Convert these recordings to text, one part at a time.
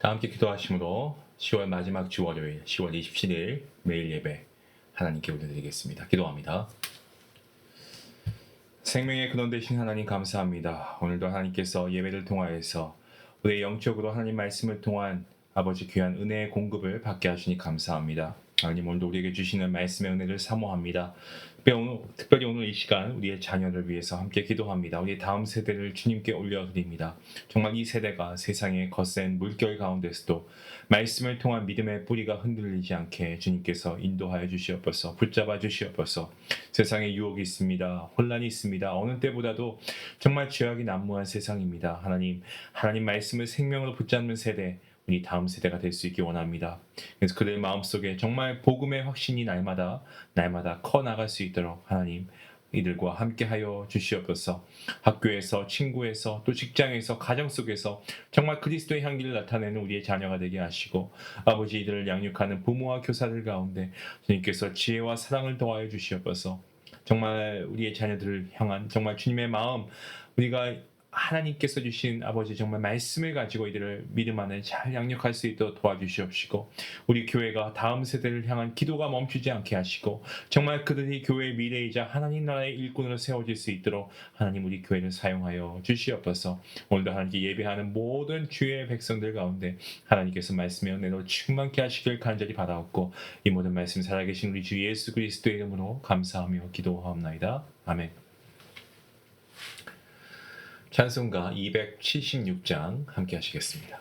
다 함께 기도하심으로 10월 마지막 주 월요일 10월 27일 매일 예배 하나님께 올려드리겠습니다. 기도합니다. 생명의 근원 되신 하나님 감사합니다. 오늘도 하나님께서 예배를 통하여서 우리의 영적으로 하나님 말씀을 통한 아버지 귀한 은혜의 공급을 받게 하시니 감사합니다. 하나님 오늘도 우리에게 주시는 말씀의 은혜를 사모합니다. 특별히 오늘 이 시간 우리의 자녀를 위해서 함께 기도합니다. 우리의 다음 세대를 주님께 올려드립니다. 정말 이 세대가 세상의 거센 물결 가운데서도 말씀을 통한 믿음의 뿌리가 흔들리지 않게 주님께서 인도하여 주시옵소서, 붙잡아 주시옵소서. 세상에 유혹이 있습니다. 혼란이 있습니다. 어느 때보다도 정말 죄악이 난무한 세상입니다. 하나님 말씀을 생명으로 붙잡는 세대, 우리 다음 세대가 될 수 있기 원합니다. 그래서 그들 마음속에 정말 복음의 확신이 날마다 커 나갈 수 있도록 하나님 이들과 함께하여 주시옵소서. 학교에서, 친구에서, 또 직장에서, 가정 속에서 정말 그리스도의 향기를 나타내는 우리의 자녀가 되게 하시고, 아버지 이들을 양육하는 부모와 교사들 가운데 주님께서 지혜와 사랑을 더하여 주시옵소서. 정말 우리의 자녀들을 향한 정말 주님의 마음, 우리가 하나님께서 주신 아버지 정말 말씀을 가지고 이들을 믿음 안에 잘 양육할 수 있도록 도와주시옵시고, 우리 교회가 다음 세대를 향한 기도가 멈추지 않게 하시고, 정말 그들이 교회의 미래이자 하나님 나라의 일꾼으로 세워질 수 있도록 하나님 우리 교회를 사용하여 주시옵소서. 오늘도 하나님께 예배하는 모든 주의 백성들 가운데 하나님께서 말씀의 은혜로 충만케 하시길 간절히 바라옵고, 이 모든 말씀 살아계신 우리 주 예수 그리스도의 이름으로 감사하며 기도하옵나이다. 아멘. 찬송가 276장 함께 하시겠습니다.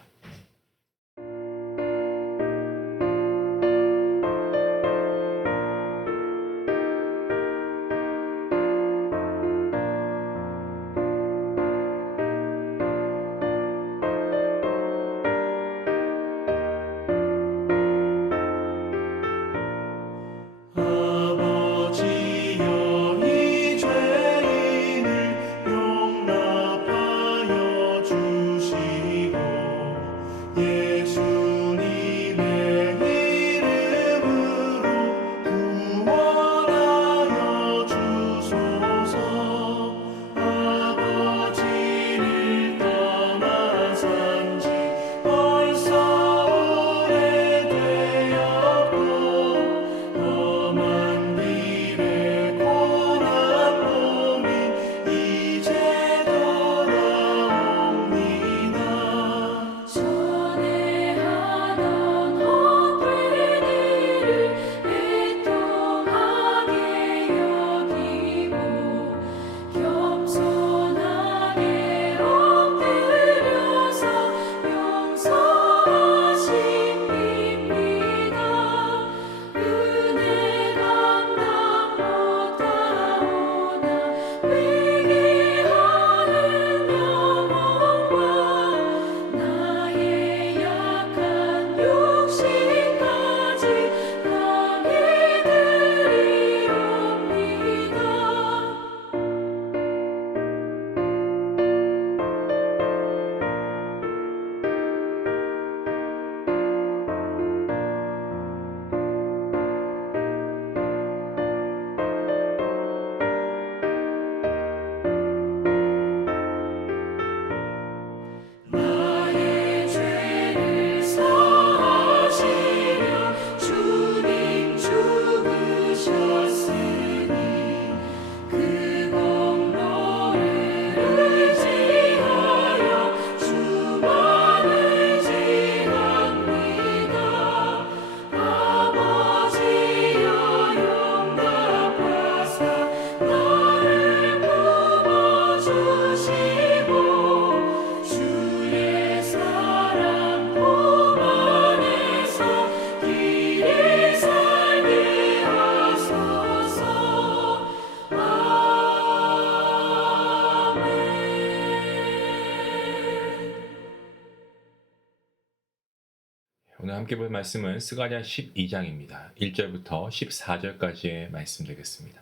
오늘 함께 볼 말씀은 스가랴 12장입니다. 1절부터 14절까지의 말씀 되겠습니다.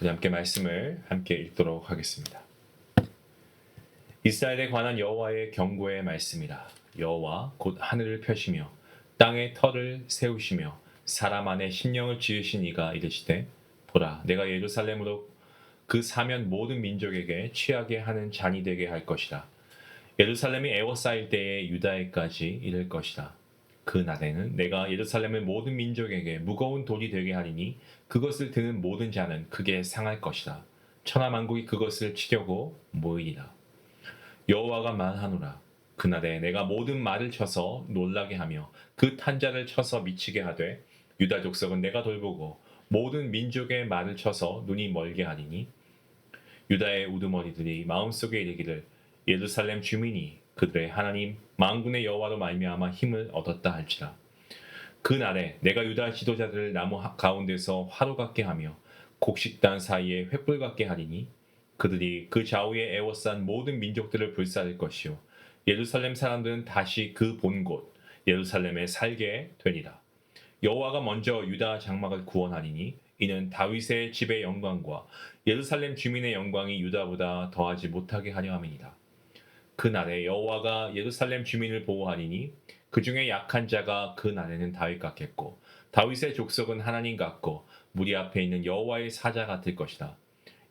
우리 함께 말씀을 함께 읽도록 하겠습니다. 이스라엘에 관한 여호와의 경고의 말씀이라. 여호와 곧 하늘을 펴시며 땅의 터를 세우시며 사람 안에 심령을 지으신 이가 이르시되, 보라, 내가 예루살렘으로 그 사면 모든 민족에게 취하게 하는 잔이 되게 할 것이라. 예루살렘이 에워싸일 때에 유다에까지 이를 것이다. 그 날에는 내가 예루살렘의 모든 민족에게 무거운 돌이 되게 하리니 그것을 드는 모든 자는 크게 상할 것이다. 천하 만국이 그것을 치려고 모이리라. 여호와가 말하노라. 그날에 내가 모든 말을 쳐서 놀라게 하며 그 탄자를 쳐서 미치게 하되 유다 족속은 내가 돌보고 모든 민족의 말을 쳐서 눈이 멀게 하리니 유다의 우두머리들이 마음속에 이르기를 예루살렘 주민이 그들의 하나님 만군의 여호와로 말미암아 힘을 얻었다 할지라. 그날에 내가 유다 지도자들을 나무 가운데서 화로 같게 하며 곡식단 사이에 횃불 같게 하리니 그들이 그 좌우에 에워싼 모든 민족들을 불사를 것이요 예루살렘 사람들은 다시 그 본 곳 예루살렘에 살게 되리라. 여호와가 먼저 유다 장막을 구원하리니 이는 다윗의 집의 영광과 예루살렘 주민의 영광이 유다보다 더하지 못하게 하려 함이니라. 그날에 여호와가 예루살렘 주민을 보호하리니 그 중에 약한 자가 그 날에는 다윗 같겠고 다윗의 족속은 하나님 같고 무리 앞에 있는 여호와의 사자 같을 것이다.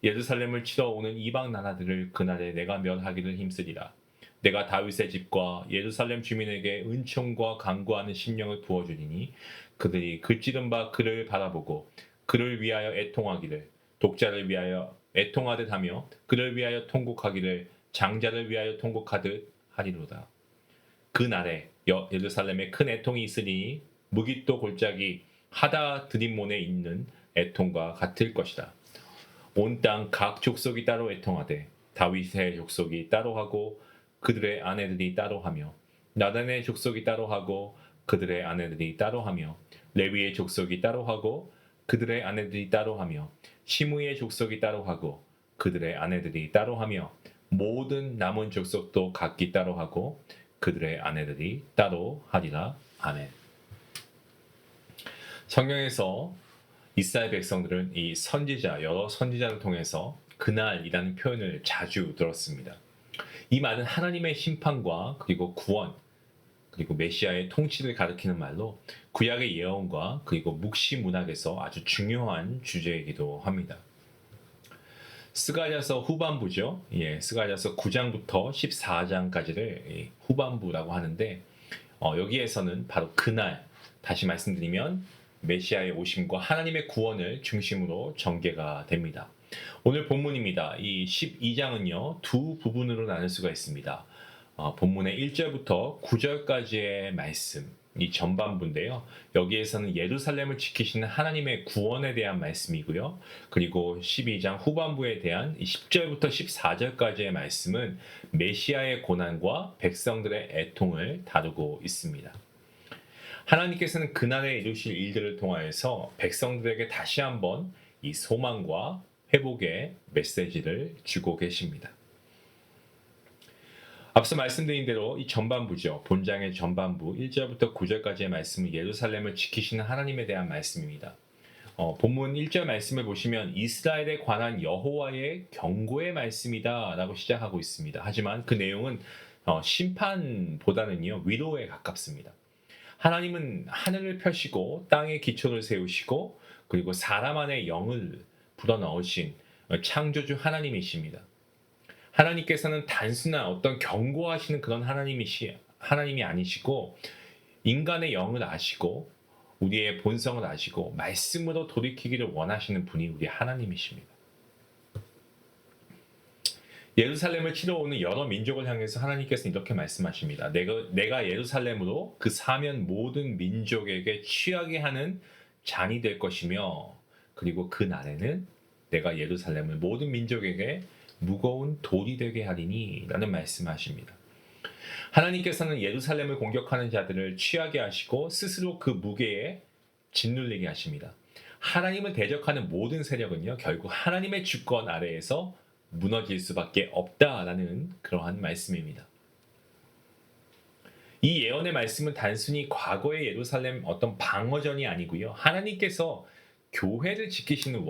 예루살렘을 치러 오는 이방 나라들을 그날에 내가 멸하기를 힘쓰리라. 내가 다윗의 집과 예루살렘 주민에게 은총과 강구하는 심령을 부어주리니 그들이 글찌른 바 그를 바라보고 그를 위하여 애통하기를 독자를 위하여 애통하듯 하며 그를 위하여 통곡하기를 장자를 위하여 통곡하듯 하리로다. 그날에 예루살렘에 큰 애통이 있으니 무깃도 골짜기 하다 드림몬에 있는 애통과 같을 것이다. 온 땅 각 족속이 따로 애통하되 다윗의 족속이 따로 하고 그들의 아내들이 따로 하며 나단의 족속이 따로 하고 그들의 아내들이 따로 하며 레위의 족속이 따로 하고 그들의 아내들이 따로 하며 시므의 족속이 따로 하고 그들의 아내들이 따로 하며 모든 남은 족속도 각기 따로 하고 그들의 아내들이 따로 하리라. 아멘. 성경에서 이스라엘 백성들은 이 선지자, 여러 선지자를 통해서 그날이라는 표현을 자주 들었습니다. 이 말은 하나님의 심판과 그리고 구원, 그리고 메시아의 통치를 가리키는 말로 구약의 예언과 그리고 묵시 문학에서 아주 중요한 주제이기도 합니다. 스가랴서 후반부죠. 스가랴서 9장부터 14장까지를 후반부라고 하는데 여기에서는 바로 그날, 다시 말씀드리면 메시아의 오심과 하나님의 구원을 중심으로 전개가 됩니다. 오늘 본문입니다. 이 12장은요 두 부분으로 나눌 수가 있습니다. 본문의 1절부터 9절까지의 말씀, 이 전반부인데요. 여기에서는 예루살렘을 지키시는 하나님의 구원에 대한 말씀이고요. 그리고 12장 후반부에 대한 10절부터 14절까지의 말씀은 메시아의 고난과 백성들의 애통을 다루고 있습니다. 하나님께서는 그날에 이루실 일들을 통하여서 백성들에게 다시 한번 이 소망과 회복의 메시지를 주고 계십니다. 앞서 말씀드린 대로 이 전반부죠. 본장의 전반부 1절부터 9절까지의 말씀은 예루살렘을 지키시는 하나님에 대한 말씀입니다. 본문 1절 말씀을 보시면 이스라엘에 관한 여호와의 경고의 말씀이다 라고 시작하고 있습니다. 하지만 그 내용은 심판보다는요 위로에 가깝습니다. 하나님은 하늘을 펴시고 땅에 기초를 세우시고 그리고 사람 안에 영을 불어넣으신 창조주 하나님이십니다. 하나님께서는 단순한 어떤 경고하시는 그런 하나님이 아니시고 인간의 영을 아시고 우리의 본성을 아시고 말씀으로 돌이키기를 원하시는 분이 우리 하나님이십니다. 예루살렘을 치러 오는 여러 민족을 향해서 하나님께서는 이렇게 말씀하십니다. 내가 예루살렘으로 그 사면 모든 민족에게 취하게 하는 잔이 될 것이며 그리고 그 날에는 내가 예루살렘을 모든 민족에게 무거운 돌이 되게 하리니 라는 말씀하십니다. 하나님께서는 예루살렘을 공격하는 자들을 취하게 하시고 스스로 그 무게에 짓눌리게 하십니다. 하나님을 대적하는 모든 세력은요 결국 하나님의 주권 아래에서 무너질 수밖에 없다라는 그러한 말씀입니다. 이 예언의 말씀은 단순히 과거의 예루살렘 어떤 방어전이 아니고요. 하나님께서 교회를 지키시는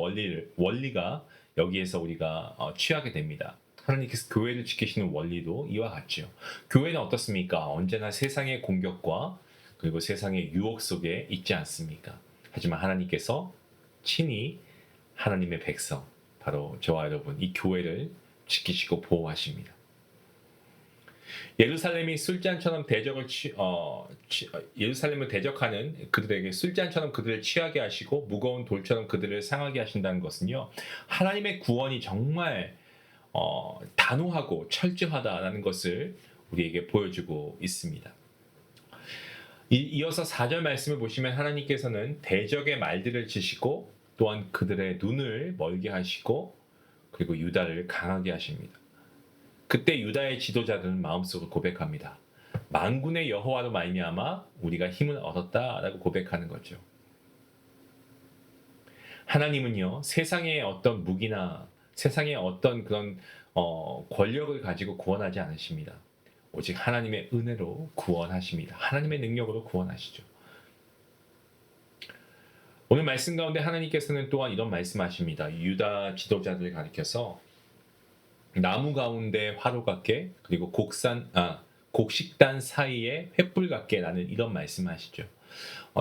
원리가 여기에서 우리가 취하게 됩니다. 하나님께서 교회를 지키시는 원리도 이와 같죠. 교회는 어떻습니까? 언제나 세상의 공격과 그리고 세상의 유혹 속에 있지 않습니까? 하지만 하나님께서 친히 하나님의 백성, 바로 저와 여러분 이 교회를 지키시고 보호하십니다. 예루살렘이 술잔처럼 예루살렘을 대적하는 그들에게 술잔처럼 그들을 취하게 하시고 무거운 돌처럼 그들을 상하게 하신다는 것은요, 하나님의 구원이 정말 단호하고 철저하다라는 것을 우리에게 보여주고 있습니다. 이어서 4절 말씀을 보시면 하나님께서는 대적의 말들을 치시고 또한 그들의 눈을 멀게 하시고 그리고 유다를 강하게 하십니다. 그때 유다의 지도자들은 마음속으로 고백합니다. 만군의 여호와로 말미암아 우리가 힘을 얻었다라고 고백하는 거죠. 하나님은요, 세상의 어떤 무기나 세상의 어떤 그런 권력을 가지고 구원하지 않으십니다. 오직 하나님의 은혜로 구원하십니다. 하나님의 능력으로 구원하시죠. 오늘 말씀 가운데 하나님께서는 또한 이런 말씀하십니다. 유다 지도자들을 가리켜서 나무 가운데 화로 같게 그리고 곡식단 사이에 횃불 같게라는 이런 말씀하시죠.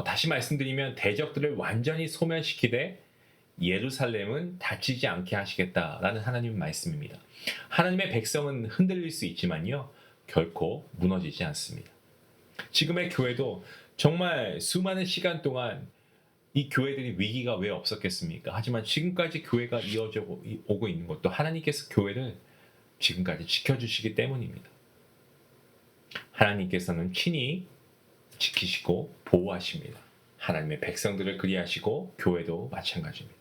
다시 말씀드리면 대적들을 완전히 소멸시키되 예루살렘은 다치지 않게 하시겠다라는 하나님의 말씀입니다. 하나님의 백성은 흔들릴 수 있지만요, 결코 무너지지 않습니다. 지금의 교회도 정말 수많은 시간 동안 이 교회들이 위기가 왜 없었겠습니까? 하지만 지금까지 교회가 이어져 오고 있는 것도 하나님께서 교회를 지금까지 지켜주시기 때문입니다. 하나님께서는 친히 지키시고 보호하십니다. 하나님의 백성들을 그리하시고 교회도 마찬가지입니다.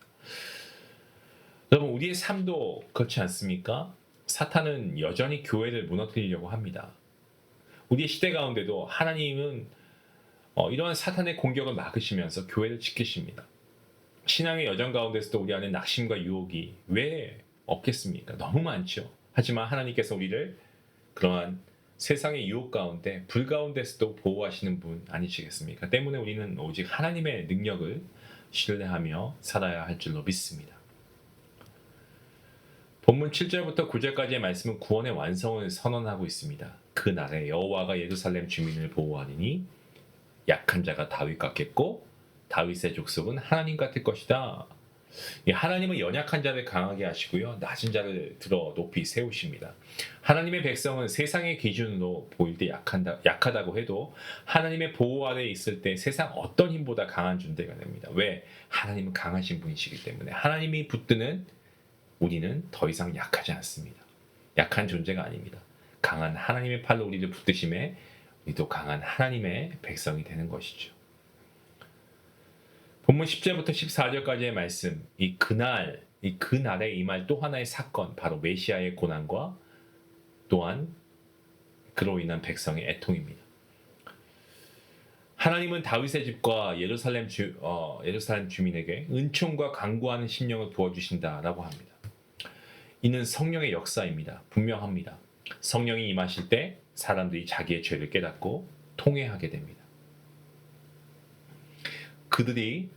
여러분, 우리의 삶도 그렇지 않습니까? 사탄은 여전히 교회를 무너뜨리려고 합니다. 우리의 시대 가운데도 하나님은 이러한 사탄의 공격을 막으시면서 교회를 지키십니다. 신앙의 여정 가운데서도 우리 안에 낙심과 유혹이 왜 없겠습니까? 너무 많죠. 하지만 하나님께서 우리를 그러한 세상의 유혹 가운데 불 가운데서도 보호하시는 분 아니시겠습니까? 때문에 우리는 오직 하나님의 능력을 신뢰하며 살아야 할 줄로 믿습니다. 본문 7절부터 9절까지의 말씀은 구원의 완성을 선언하고 있습니다. 그날에 여호와가 예루살렘 주민을 보호하리니 약한 자가 다윗 같겠고 다윗의 족속은 하나님 같을 것이다. 하나님은 연약한 자를 강하게 하시고요, 낮은 자를 들어 높이 세우십니다. 하나님의 백성은 세상의 기준으로 보일 때 약하다고 해도 하나님의 보호 아래에 있을 때 세상 어떤 힘보다 강한 존재가 됩니다. 왜? 하나님은 강하신 분이시기 때문에. 하나님이 붙드는 우리는 더 이상 약하지 않습니다. 약한 존재가 아닙니다. 강한 하나님의 팔로 우리를 붙드심에 우리도 강한 하나님의 백성이 되는 것이죠. 본문 10절부터 14절까지의 말씀, 그날에 임할 또 하나의 사건, 바로 메시아의 고난과 또한 그로 인한 백성의 애통입니다. 하나님은 다윗의 집과 예루살렘 주민에게 은총과 간구하는 심령을 부어주신다라고 합니다. 이는 성령의 역사입니다. 분명합니다. 성령이 임하실 때 사람들이 자기의 죄를 깨닫고 통회하게 됩니다. 그들이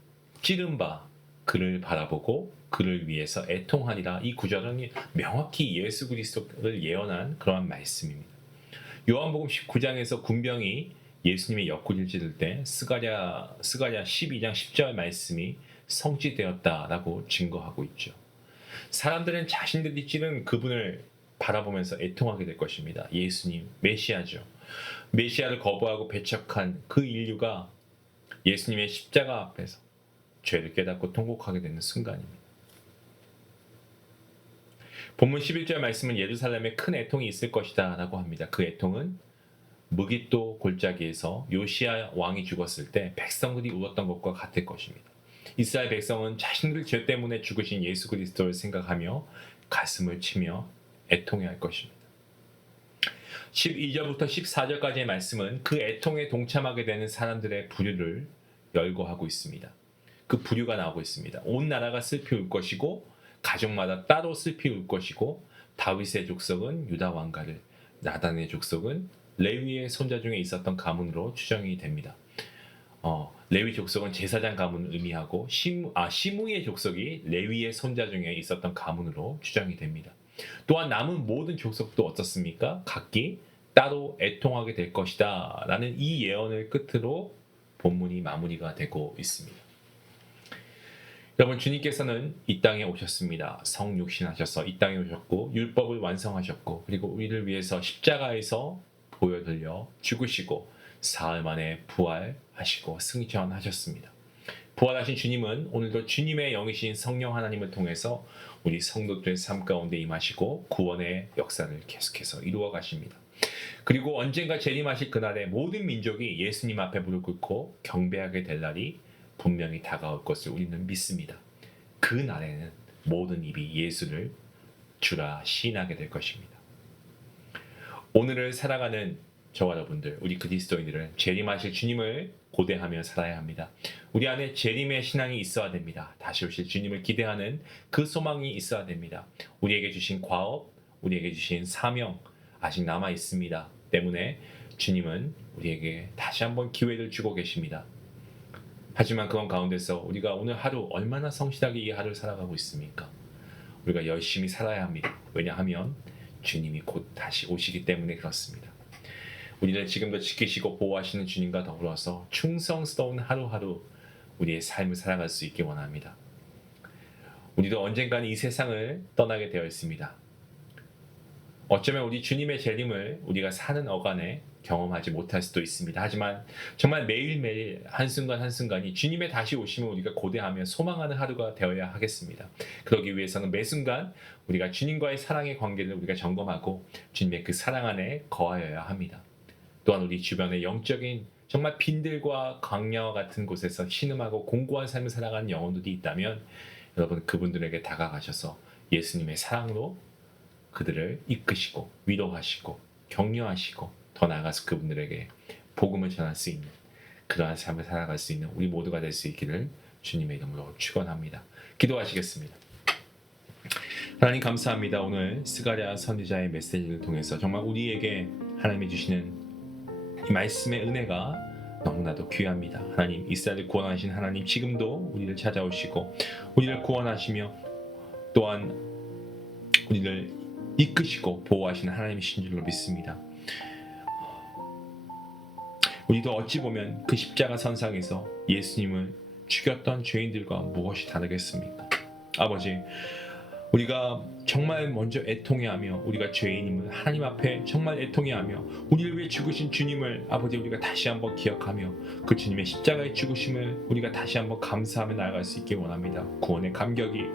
찌른 바 그를 바라보고 그를 위해서 애통하리라. 이 구절은 명확히 예수 그리스도를 예언한 그러한 말씀입니다. 요한복음 19장에서 군병이 예수님의 옆구리를 찌를 때 스가랴 12장 10절 말씀이 성취되었다라고 증거하고 있죠. 사람들은 자신들이 찌른 그분을 바라보면서 애통하게 될 것입니다. 예수님, 메시아죠. 메시아를 거부하고 배척한 그 인류가 예수님의 십자가 앞에서 죄를 깨닫고 통곡하게 되는 순간입니다. 본문 11절 말씀은 예루살렘에 큰 애통이 있을 것이다 라고 합니다. 그 애통은 무깃도 골짜기에서 요시야 왕이 죽었을 때 백성들이 울었던 것과 같을 것입니다. 이스라엘 백성은 자신들 죄 때문에 죽으신 예수 그리스도를 생각하며 가슴을 치며 애통해야 할 것입니다. 12절부터 14절까지의 말씀은 그 애통에 동참하게 되는 사람들의 부류를 열거하고 있습니다. 그 부류가 나오고 있습니다. 온 나라가 슬피 울 것이고 가족마다 따로 슬피 울 것이고 다윗의 족속은 유다 왕가를, 나단의 족속은 레위의 손자 중에 있었던 가문으로 추정이 됩니다. 레위 족속은 제사장 가문을 의미하고 시므이의 족속이 레위의 손자 중에 있었던 가문으로 추정이 됩니다. 또한 남은 모든 족속도 어떻습니까? 각기 따로 애통하게 될 것이다 라는 이 예언을 끝으로 본문이 마무리가 되고 있습니다. 여러분, 주님께서는 이 땅에 오셨습니다. 성육신하셔서 이 땅에 오셨고 율법을 완성하셨고 그리고 우리를 위해서 십자가에서 보여들려 죽으시고 사흘 만에 부활하시고 승천하셨습니다. 부활하신 주님은 오늘도 주님의 영이신 성령 하나님을 통해서 우리 성도들의 삶 가운데 임하시고 구원의 역사를 계속해서 이루어 가십니다. 그리고 언젠가 재림하실 그날에 모든 민족이 예수님 앞에 무릎 꿇고 경배하게 될 날이 분명히 다가올 것을 우리는 믿습니다. 그 날에는 모든 입이 예수를 주라 시인하게 될 것입니다. 오늘을 살아가는 저와 여러분들, 우리 그리스도인들은 재림하실 주님을 고대하며 살아야 합니다. 우리 안에 재림의 신앙이 있어야 됩니다. 다시 오실 주님을 기대하는 그 소망이 있어야 됩니다. 우리에게 주신 과업, 우리에게 주신 사명 아직 남아 있습니다. 때문에 주님은 우리에게 다시 한번 기회를 주고 계십니다. 하지만 그런 가운데서 우리가 오늘 하루 얼마나 성실하게 이 하루를 살아가고 있습니까? 우리가 열심히 살아야 합니다. 왜냐하면 주님이 곧 다시 오시기 때문에 그렇습니다. 우리를 지금도 지키시고 보호하시는 주님과 더불어서 충성스러운 하루하루 우리의 삶을 살아갈 수 있기 원합니다. 우리도 언젠가는 이 세상을 떠나게 되어 있습니다. 어쩌면 우리 주님의 재림을 우리가 사는 어간에 경험하지 못할 수도 있습니다. 하지만 정말 매일매일 한순간 한순간이 주님의 다시 오심을 우리가 고대하며 소망하는 하루가 되어야 하겠습니다. 그러기 위해서는 매 순간 우리가 주님과의 사랑의 관계를 우리가 점검하고 주님의 그 사랑 안에 거하여야 합니다. 또한 우리 주변의 영적인 정말 빈들과 광야와 같은 곳에서 신음하고 공고한 삶을 살아가는 영혼들이 있다면 여러분 그분들에게 다가가셔서 예수님의 사랑으로 그들을 이끄시고 위로하시고 격려하시고 더 나아가서 그분들에게 복음을 전할 수 있는 그러한 삶을 살아갈 수 있는 우리 모두가 될 수 있기를 주님의 이름으로 축원합니다. 기도하시겠습니다. 하나님 감사합니다. 오늘 스가랴 선지자의 메시지를 통해서 정말 우리에게 하나님이 주시는 이 말씀의 은혜가 너무나도 귀합니다. 하나님 이스라엘을 구원하신 하나님 지금도 우리를 찾아오시고 우리를 구원하시며 또한 우리를 이끄시고 보호하시는 하나님이신 줄로 믿습니다. 우리도 어찌 보면 그 십자가 선상에서 예수님을 죽였던 죄인들과 무엇이 다르겠습니까? 아버지, 우리가 정말 먼저 애통해하며 우리가 죄인임을 하나님 앞에 정말 애통해하며 우리를 위해 죽으신 주님을 아버지 우리가 다시 한번 기억하며 그 주님의 십자가의 죽으심을 우리가 다시 한번 감사하며 나아갈 수 있길 원합니다. 구원의 감격이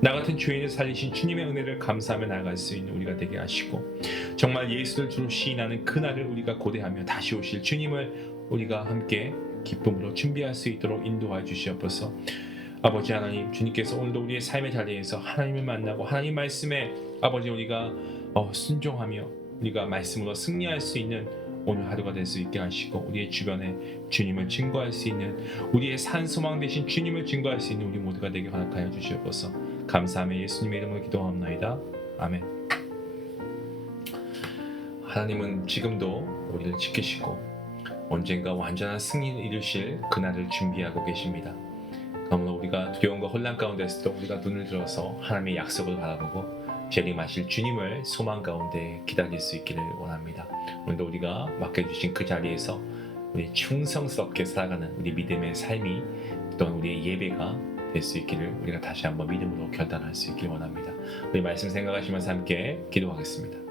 나 같은 죄인을 살리신 주님의 은혜를 감사하며 나아갈 수 있는 우리가 되게 하시고 정말 예수를 주로 시인하는 그날을 우리가 고대하며 다시 오실 주님을 우리가 함께 기쁨으로 준비할 수 있도록 인도하여 주시옵소서. 아버지 하나님, 주님께서 오늘도 우리의 삶의 자리에서 하나님을 만나고 하나님 말씀에 아버지 우리가 순종하며 우리가 말씀으로 승리할 수 있는 오늘 하루가 될 수 있게 하시고 우리의 주변에 주님을 증거할 수 있는 우리의 산 소망 되신 주님을 증거할 수 있는 우리 모두가 되게 허락하여 주시옵소서. 감사하며 예수님의 이름으로 기도하옵나이다. 아멘. 하나님은 지금도 우리를 지키시고 언젠가 완전한 승리를 이루실 그날을 준비하고 계십니다. 그러므로 우리가 두려움과 혼란 가운데서도 우리가 눈을 들어서 하나님의 약속을 바라보고 재림하실 주님을 소망 가운데 기다릴 수 있기를 원합니다. 오늘도 우리가 맡겨주신 그 자리에서 우리 충성스럽게 살아가는 우리 믿음의 삶이 또한 우리의 예배가 될 수 있기를 우리가 다시 한번 믿음으로 결단할 수 있기를 원합니다. 우리 말씀 생각하시면서 함께 기도하겠습니다.